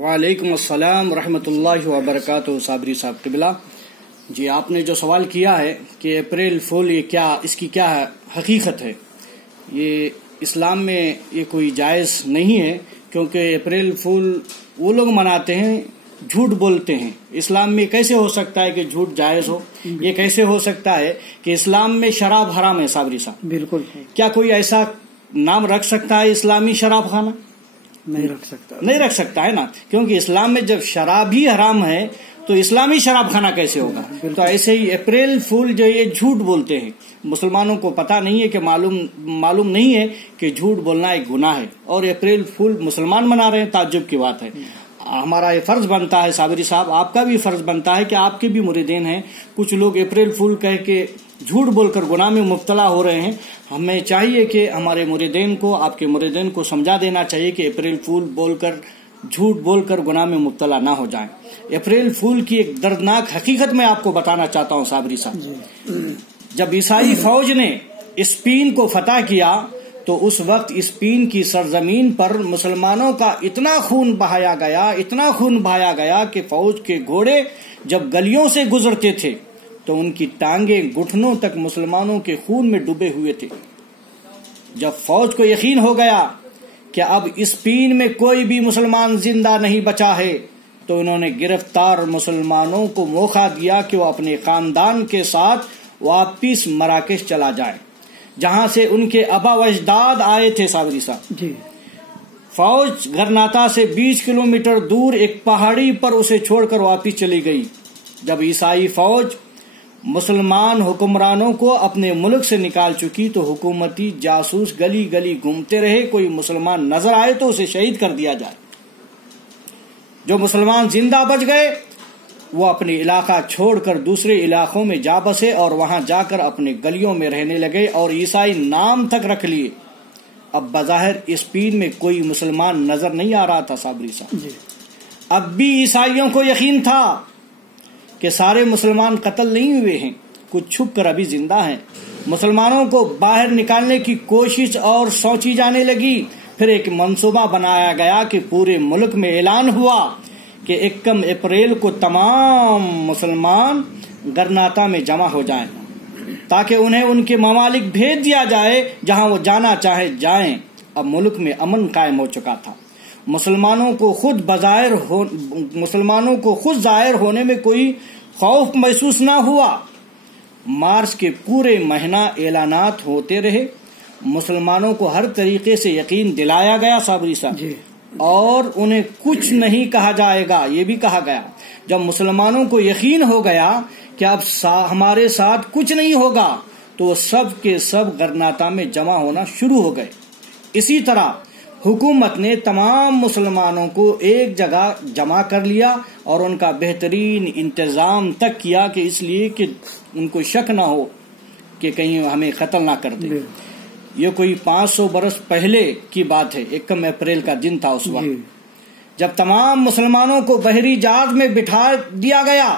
وعلیکم السلام ورحمۃ اللہ وبرکاتہ۔ صابری صاحب قبلہ، جی آپ نے جو سوال کیا ہے کہ اپریل فول اس کی کیا حقیقت ہے، یہ اسلام میں یہ کوئی جائز نہیں ہے، کیونکہ اپریل فول وہ لوگ مناتے ہیں جھوٹ بولتے ہیں۔ اسلام میں کیسے ہو سکتا ہے کہ جھوٹ جائز ہو؟ یہ کیسے ہو سکتا ہے کہ اسلام میں شراب حرام ہے؟ صابری صاحب بالکل، کیا کوئی ایسا نام رکھ سکتا ہے اسلامی شراب خانہ؟ نہیں رکھ سکتا ہے نا، کیونکہ اسلام میں جب شراب ہی حرام ہے تو اسلامی شراب خانہ کیسے ہوگا؟ تو ایسے ہی اپریل فول جو یہ جھوٹ بولتے ہیں، مسلمانوں کو پتہ نہیں ہے کہ معلوم نہیں ہے کہ جھوٹ بولنا ایک گناہ ہے، اور اپریل فول مسلمان منا رہے ہیں، تعجب کی بات ہے۔ ہمارا یہ فرض بنتا ہے صابری صاحب، آپ کا بھی فرض بنتا ہے کہ آپ کے بھی مریدین ہیں، کچھ لوگ اپریل فول کہہ کے جھوٹ بول کر گناہ میں مبتلا ہو رہے ہیں۔ ہمیں چاہیے کہ ہمارے مریدین کو، آپ کے مریدین کو سمجھا دینا چاہیے کہ اپریل فول بول کر، جھوٹ بول کر گناہ میں مبتلا نہ ہو جائیں۔ اپریل فول کی ایک دردناک حقیقت میں آپ کو بتانا چاہتا ہوں صابری صاحب۔ جب عیسائی فوج نے اسپین کو فتح کیا تو اس وقت اسپین کی سرزمین پر مسلمانوں کا اتنا خون بہایا گیا کہ فوج کے گھوڑے جب گلیوں سے گزرتے تھے تو ان کی ٹانگیں گھٹنوں تک مسلمانوں کے خون میں ڈوبے ہوئے تھے۔ جب فوج کو یقین ہو گیا کہ اب اسپین میں کوئی بھی مسلمان زندہ نہیں بچا ہے تو انہوں نے گرفتار مسلمانوں کو موقع دیا کہ وہ اپنے خاندان کے ساتھ واپس مراکش چلا جائیں، جہاں سے ان کے آبا و اجداد آئے تھے۔ صابری صاحب جی، فوج غرناطہ سے 20 کلومیٹر دور ایک پہاڑی پر اسے چھوڑ کر واپس چلی گئی۔ جب عیسائی فوج مسلمان حکمرانوں کو اپنے ملک سے نکال چکی تو حکومتی جاسوس گلی گلی گھومتے رہے، کوئی مسلمان نظر آئے تو اسے شہید کر دیا جائے۔ جو مسلمان زندہ بچ گئے وہ اپنے علاقہ چھوڑ کر دوسرے علاقوں میں جا بسے اور وہاں جا کر اپنے گلیوں میں رہنے لگے اور عیسائی نام تک رکھ لیے۔ اب بظاہر اسپین میں کوئی مسلمان نظر نہیں آ رہا تھا صابری صاحب۔ اب بھی عیسائیوں کو یقین تھا کہ سارے مسلمان قتل نہیں ہوئے ہیں، کچھ چھپ کر ابھی زندہ ہیں۔ مسلمانوں کو باہر نکالنے کی کوشش اور سوچی جانے لگی۔ پھر ایک منصوبہ بنایا گیا کہ پورے ملک میں اعلان ہوا کہ 1 اپریل کو تمام مسلمان غرناطہ میں جمع ہو جائیں تاکہ انہیں ان کے ممالک بھیج دیا جائے جہاں وہ جانا چاہے جائیں۔ اب ملک میں امن قائم ہو چکا تھا۔ مسلمانوں کو خود ظاہر ہونے میں کوئی خوف محسوس نہ ہوا۔ مارچ کے پورے مہینہ اعلانات ہوتے رہے، مسلمانوں کو ہر طریقے سے یقین دلایا گیا صابری صاحب، اور انہیں کچھ نہیں کہا جائے گا، یہ بھی کہا گیا۔ جب مسلمانوں کو یقین ہو گیا کہ اب ہمارے ساتھ کچھ نہیں ہوگا تو وہ سب کے سب غرناطہ میں جمع ہونا شروع ہو گئے۔ اسی طرح حکومت نے تمام مسلمانوں کو ایک جگہ جمع کر لیا اور ان کا بہترین انتظام تک کیا کہ اس لیے کہ ان کو شک نہ ہو کہ کہیں ہمیں قتل نہ کر دے۔ یہ کوئی 500 برس پہلے کی بات ہے، 1 اپریل کا دن تھا اس وقت جب تمام مسلمانوں کو بحری جہاز میں بٹھا دیا گیا۔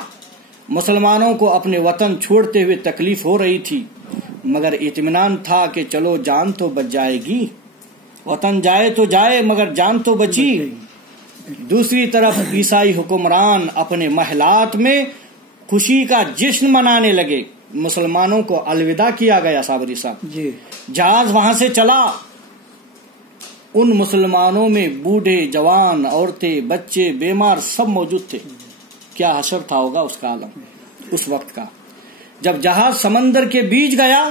مسلمانوں کو اپنے وطن چھوڑتے ہوئے تکلیف ہو رہی تھی، مگر اطمینان تھا کہ چلو جان تو بچ جائے گی، وطن جائے تو جائے مگر جان تو بچی۔ دوسری طرف عیسائی حکمران اپنے محلات میں خوشی کا جشن منانے لگے۔ مسلمانوں کو الوداع کیا گیا صابری صاحب، جہاز وہاں سے چلا۔ ان مسلمانوں میں بوڑھے جوان، عورتیں، بچے، بیمار سب موجود تھے۔ کیا حشر تھا ہوگا اس کا عالم اس وقت کا۔ جب جہاز سمندر کے بیچ گیا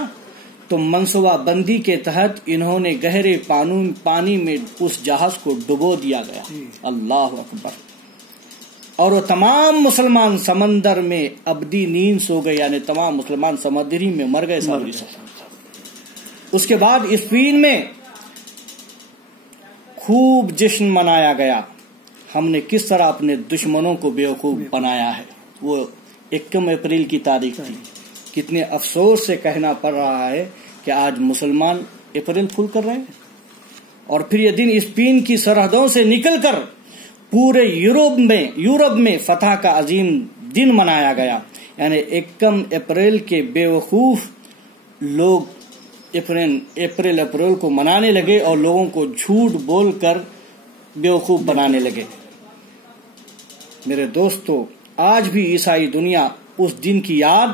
تو منصوبہ بندی کے تحت انہوں نے گہرے پانی میں اس جہاز کو ڈبو دیا گیا۔ اللہ اکبر! اور وہ تمام مسلمان سمندر میں ابدی نیند سو گئے، یعنی تمام مسلمان سمندری میں مر گئے صابری صاحب۔ اس کے بعد اسپین میں خوب جشن منایا گیا۔ ہم نے کس طرح اپنے دشمنوں کو بیوقوف بنایا ہے۔ وہ 1 اپریل کی تاریخ تھی۔ کتنے افسوس سے کہنا پڑ رہا ہے کہ آج مسلمان اپریل فول کر رہے ہیں۔ اور پھر یہ دن اسپین کی سرحدوں سے نکل کر پورے یورپ میں فتح کا عظیم دن منایا گیا، یعنی 1 اپریل کے بیوقوف لوگ اپریل کو منانے لگے اور لوگوں کو جھوٹ بول کر بیوقوف بنانے لگے۔ میرے دوستو، آج بھی عیسائی دنیا اس دن کی یاد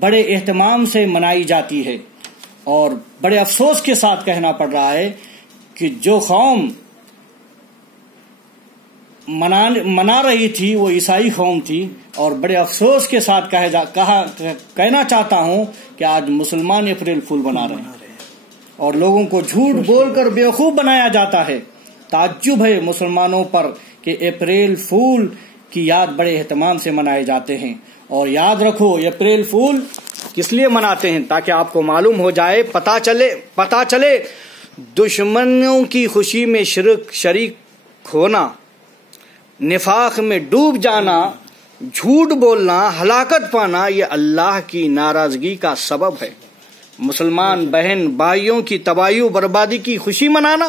بڑے اہتمام سے منائی جاتی ہے، اور بڑے افسوس کے ساتھ کہنا پڑ رہا ہے کہ جو قوم منا رہی تھی وہ عیسائی قوم تھی، اور بڑے افسوس کے ساتھ کہنا چاہتا ہوں کہ آج مسلمان اپریل فول منا رہے ہیں اور لوگوں کو جھوٹ بول کر بیوقوف بنایا جاتا ہے۔ تعجب ہے مسلمانوں پر کہ اپریل فول کی یاد بڑے اہتمام سے منائے جاتے ہیں۔ اور یاد رکھو، اپریل فول کس لیے مناتے ہیں؟ تاکہ آپ کو معلوم ہو جائے، پتا چلے دشمنوں کی خوشی میں شریک ہونا، نفاق میں ڈوب جانا، جھوٹ بولنا، ہلاکت پانا، یہ اللہ کی ناراضگی کا سبب ہے۔ مسلمان بہن بھائیوں کی تباہی و بربادی کی خوشی منانا،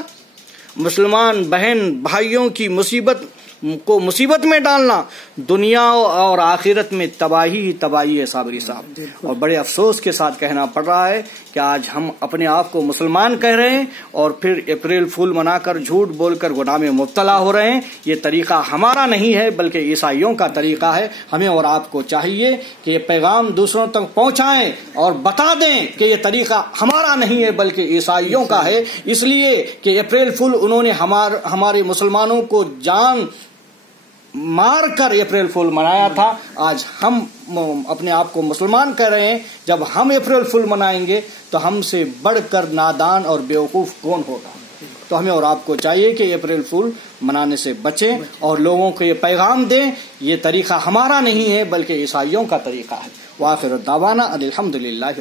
مسلمان بہن بھائیوں کی مصیبت میں ڈالنا، دنیا اور آخرت میں تباہی ہی تباہی ہے صابری صاحب۔ اور بڑے افسوس کے ساتھ کہنا پڑ رہا ہے کہ آج ہم اپنے آپ کو مسلمان کہہ رہے ہیں اور پھر اپریل فول منا کر جھوٹ بول کر گناہ میں مبتلا ہو رہے ہیں۔ یہ طریقہ ہمارا نہیں ہے بلکہ عیسائیوں کا طریقہ ہے۔ ہمیں اور آپ کو چاہیے کہ یہ پیغام دوسروں تک پہنچائیں اور بتا دیں کہ یہ طریقہ ہمارا نہیں ہے بلکہ عیسائیوں کا ہے، اس لیے کہ اپریل فول انہوں نے ہمارے مسلمانوں کو جان مار کر اپریل فول منایا تھا۔ آج ہم اپنے آپ کو مسلمان کہہ رہے ہیں، جب ہم اپریل فول منائیں گے تو ہم سے بڑھ کر نادان اور بیوقوف کون ہوگا؟ تو ہمیں اور آپ کو چاہیے کہ اپریل فول منانے سے بچیں اور لوگوں کو یہ پیغام دیں، یہ طریقہ ہمارا نہیں ہے بلکہ عیسائیوں کا طریقہ ہے۔ وآخر دعوانا الحمدللہ۔